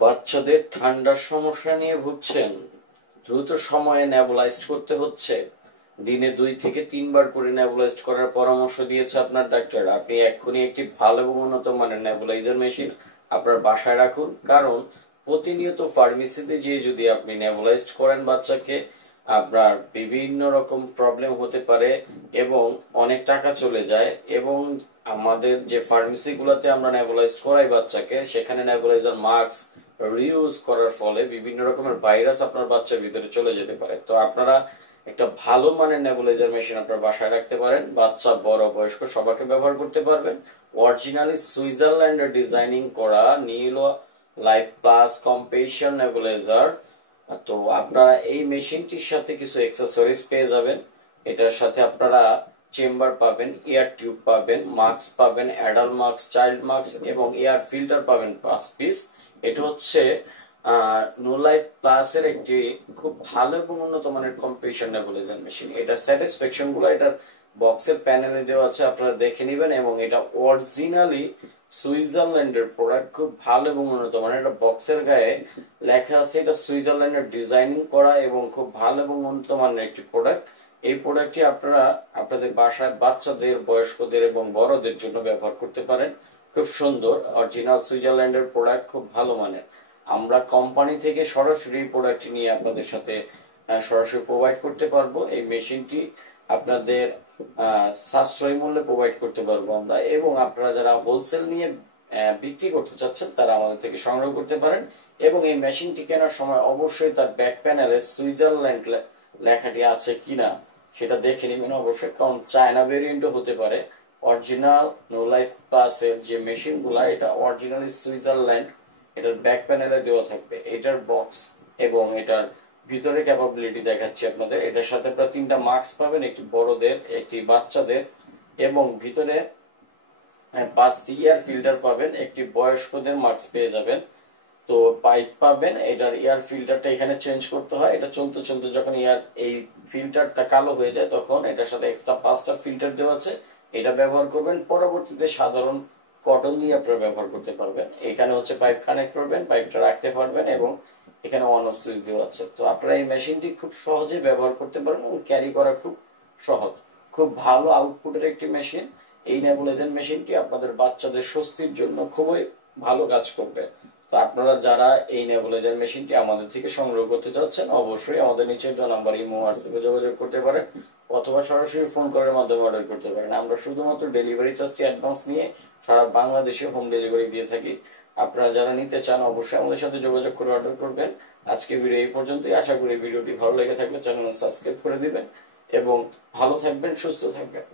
বাচ্চাদের ঠান্ডার সমস্যা নিয়ে ভুগছেন, দ্রুত সময়ে নেবুলাইজড করতে হচ্ছে, দিনে 2 থেকে 3 বার করে নেবুলাইজড করার পরামর্শ দিয়েছে আপনার ডাক্তার। আপনি এক্ষুনি একটি ভালো এবং উন্নত মানের নেবুলাইজার মেশিন আপনার বাসায় রাখুন, কারণ প্রতিনিয়ত ফার্মেসিতে গিয়ে যদি আপনি নেবুলাইজড করেন বাচ্চাকে, আপনার বিভিন্ন রকম প্রবলেম হতে পারে এবং অনেক টাকা চলে যায়। এবং আমাদের যে ফার্মেসি গুলাতে আমরা নেবুলাইজড করাই বাচ্চাকে, সেখানে নেবুলাইজার মাস্ক রিউজ করার ফলে বিভিন্ন রকমের ভাইরাস আপনার বাচ্চার ভিতরে চলে যেতে পারে। তো আপনারা একটা ভালো মানের নেবুলাইজার মেশিন আপনার বাসায় রাখতে পারেন, বাচ্চা বড় বয়স্ক সবাইকে ব্যবহার করতে পারবেন। অরিজিনালি সুইজারল্যান্ডের ডিজাইনিং করা নিউলো লাইফ প্লাস কম্পেশন নেবুলাইজার। তো আপনারা এই মেশিনটির সাথে কিছু অ্যাক্সেসরিজ পেয়ে যাবেন। এটার সাথে আপনারা চেম্বার পাবেন, এয়ার টিউব পাবেন, মাস্ক পাবেন, অ্যাডাল্ট মাস্ক, চাইল্ড মাস্ক এবং এয়ার ফিল্টার পাবেন 5 পিস। এটা হচ্ছে নো লাইফ প্লাস এর একটি খুব ভালো এবং উন্নত মানের কম্পেশন নেবুলাইজার মেশিন। এটার স্যাটিসফ্যাকশন গুলো এটার বক্সের প্যানেলে দেওয়া আছে, আপনারা দেখে নেবেন। এবং এটা অরিজিনালি সুইজারল্যান্ডের প্রোডাক্ট, খুব ভালো এবং উন্নত মানের। এটা বক্সের গায়ে লেখা আছে এটা সুইজারল্যান্ডের ডিজাইনিং করা এবং খুব ভালো এবং উন্নত মানের একটি প্রোডাক্ট। এই প্রোডাক্টটি আপনারা আপনাদের বাসায় বাচ্চাদের, বয়স্কদের এবং বড়দের জন্য ব্যবহার করতে পারেন। খুব সুন্দর অরিজিনাল সুইজারল্যান্ডের প্রোডাক্ট, খুব ভালো মানের। আমরা কোম্পানি থেকে সরাসরি প্রোডাক্টটি নিয়ে আপনাদের সাথে সরাসরি প্রোভাইড করতে পারবো। এই মেশিনটি আপনাদের সাশ্রয়ী মূল্যে প্রোভাইড করতে পারবো আমরা। এবং আপনারা যারা হোলসেল নিয়ে বিক্রি করতে চাচ্ছেন, তারা আমাদের থেকে সংগ্রহ করতে পারেন। এবং এই মেশিনটি কেনার সময় অবশ্যই তার ব্যাক প্যানেলে সুইজারল্যান্ড লেখাটি আছে কিনা সেটা দেখে নেবেন অবশ্যই, কারণ চায়না ভেরিয়েন্টও হতে পারে। অরিজিনাল নো লাইফ প্লাসের যে মেশিন গুলা, এটা অরিজিনালি সুইজারল্যান্ড, এটার ব্যাক প্যানেলে দেওয়া থাকবে এটার বক্স এবং এটার ভিতরে ক্যাপাবিলিটি দেখাচ্ছি আপনাদের। এটার সাথে আপনারা 3টা মাস্ক পাবেন, একটি বড়দের, একটি বাচ্চাদের, এবং ভিতরে 5টি এয়ার ফিল্টার পাবেন, একটি বয়স্কদের মাস্ক পেয়ে যাবেন। তো পাইপ পাবেন, এটার এয়ার ফিল্টারটা এখানে চেঞ্জ করতে হয়। এটা চলতে চলতে যখন এই ফিল্টারটা কালো হয়ে যায়, তখন এটার সাথে এক্সট্রা 5টা ফিল্টার দেওয়া আছে, এটা ব্যবহার করবেন। পরবর্তীতে সাধারণ কটন দিয়ে আপনারা ব্যবহার করতে পারবেন। এখানে হচ্ছে পাইপ কানেক্ট করবেন, পাইপটা রাখতে পারবেন এবং এখানে অন অফ সুইচ দেওয়া আছে। তো আপনারা এই মেশিনটি খুব সহজে ব্যবহার করতে পারবেন এবং ক্যারি করা খুব সহজ। খুব ভালো আউটপুটের একটি মেশিন। এই নেবুলাইজার মেশিনটি আপনাদের বাচ্চাদের স্বস্তির জন্য খুবই ভালো কাজ করবে। তো আপনারা যারা এই নেবুলাইজার মেশিনটি আমাদের থেকে সংগ্রহ করতে চাচ্ছেন, অবশ্যই আমাদের নিচের দেওয়া নাম্বার ইমো, হোয়াটসঅ্যাপে যোগাযোগ করতে পারেন, অথবা সরাসরি ফোন কলের মাধ্যমে অর্ডার করতে পারেন। আমরা শুধুমাত্র ডেলিভারি চার্জটি অ্যাডভান্স নিয়ে সারা বাংলাদেশে হোম ডেলিভারি দিয়ে থাকি। আপনারা যারা নিতে চান, অবশ্যই আমাদের সাথে যোগাযোগ করে অর্ডার করবেন। আজকে ভিডিও এই পর্যন্তই। আশা করি ভিডিওটি ভালো লেগে থাকলে চ্যানেল সাবস্ক্রাইব করে দিবেন এবং ভালো থাকবেন, সুস্থ থাকবেন।